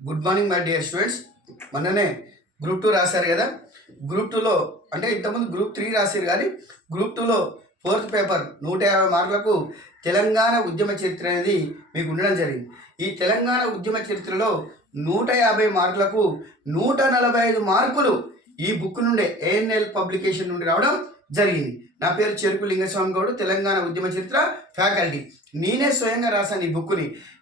Good morning my dear students. మొన్ననే group 2 రాశారు కదా. గ్రూప్ 2లో అంటే ఇంతకుముందు గ్రూప్ 3 రాశారు, కానీ గ్రూప్ 2లో 4th పేపర్ 150 మార్కులకు తెలంగాణ ఉద్యమ చరిత్ర అనేది మీకు ఉండడం జరిగింది. ఈ తెలంగాణ ఉద్యమ చరిత్రలో 150 మార్కులకు 145 మార్కులు ఈ బుక్ నుండే ఏఎన్ఎల్ పబ్లికేషన్ నుండి రావడం జరిగింది. నా పేరు చెరుకు లింగస్వామి గౌడ్, తెలంగాణ ఉద్యమ చరిత్ర ఫ్యాకల్టీ. నేనే స్వయంగా రాశాను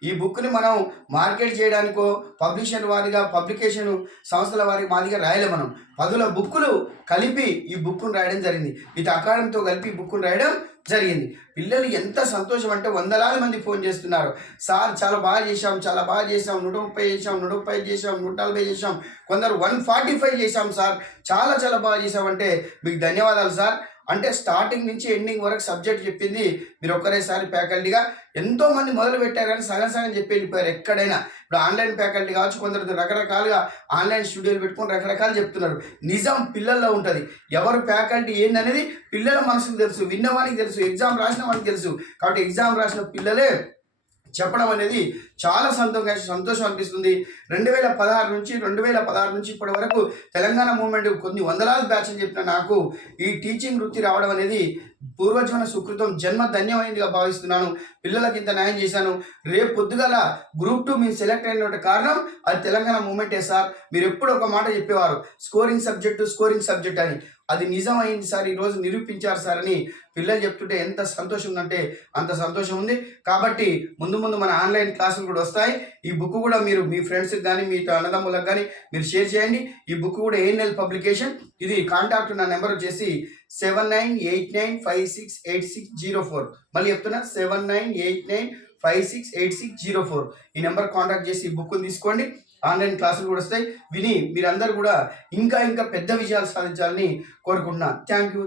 ఈ బుక్ని మనం మార్కెట్ చేయడానికో పబ్లిషర్ వారిగా పబ్లికేషన్ సంస్థల వారి మాదిగా రాయలే. మనం 10 బుక్కులు కలిపి ఈ బుక్ను రాయడం జరిగింది. విత్ అకాడమీతో కలిపి ఈ బుక్ను రాయడం జరిగింది. పిల్లలు ఎంత సంతోషం అంటే వందలాది మంది ఫోన్ చేస్తున్నారు. సార్ చాలా బాగా చేశాం, 130 చేశాం, 135 చేశాం, 140 చేశాం, కొందరు 145 చేశాం సార్, చాలా బాగా చేశామంటే మీకు ధన్యవాదాలు సార్. అంటే స్టార్టింగ్ నుంచి ఎండింగ్ వరకు సబ్జెక్ట్ చెప్పింది మీరు ఒక్కరేసారి ఫ్యాకల్టీగా ఎంతోమంది మొదలు పెట్టారు, కానీ సగం చెప్పి వెళ్ళిపోయారు. ఎక్కడైనా ఇప్పుడు ఆన్లైన్ ఫ్యాకల్టీ కావచ్చు, కొందరు రకరకాలుగా ఆన్లైన్ స్టూడియోలు పెట్టుకొని రకరకాలు చెప్తున్నారు. నిజం పిల్లల్లో ఉంటుంది. ఎవరు ఫ్యాకల్టీ ఏందనేది పిల్లల మనసుకు తెలుసు, విన్నవానికి తెలుసు, ఎగ్జామ్ రాసిన వానికి తెలుసు. కాబట్టి ఎగ్జామ్ రాసిన పిల్లలే చెప్పడం అనేది చాలా సంతోషం అనిపిస్తుంది. 2016 నుంచి ఇప్పటి వరకు తెలంగాణ మూవ్మెంట్ కొన్ని వందలాది బ్యాచ్లు చెప్పిన నాకు ఈ టీచింగ్ వృత్తి రావడం అనేది పూర్వజీవన సుకృతం, జన్మ ధన్యమైందిగా భావిస్తున్నాను. పిల్లలకి ఇంత న్యాయం చేశాను. రేపు పొద్దుగల గ్రూప్ 2 మీరు సెలెక్ట్ అయిన కారణం అది తెలంగాణ మూవ్మెంటే సార్. మీరు ఎప్పుడు ఒక మాట చెప్పేవారు, స్కోరింగ్ సబ్జెక్ట్ అని. అది నిజమైంది సార్, ఈరోజు నిరూపించారు సార్ అని పిల్లలు చెప్తుంటే ఎంత సంతోషం ఉందంటే అంత సంతోషం ఉంది. కాబట్టి ముందు మన ఆన్లైన్ క్లాసులు కూడా వస్తాయి. ఈ బుక్ కూడా మీరు మీ ఫ్రెండ్స్కి కానీ మీ అన్నదమ్ములకు కానీ మీరు షేర్ చేయండి. ఈ బుక్ కూడా ఏఎన్ఎల్ పబ్లికేషన్. ఇది కాంటాక్ట్ నా నెంబర్ వచ్చేసి 7989568604. మళ్ళీ చెప్తున్నా 7989568604. ఈ నెంబర్ కాంటాక్ట్ చేసి ఈ బుక్ని తీసుకోండి. ఆన్లైన్ క్లాసులు కూడా వస్తాయి. విని మీరందరూ కూడా ఇంకా పెద్ద విజయాలు సాధించాలని కోరుకుంటున్నాను. Thank you.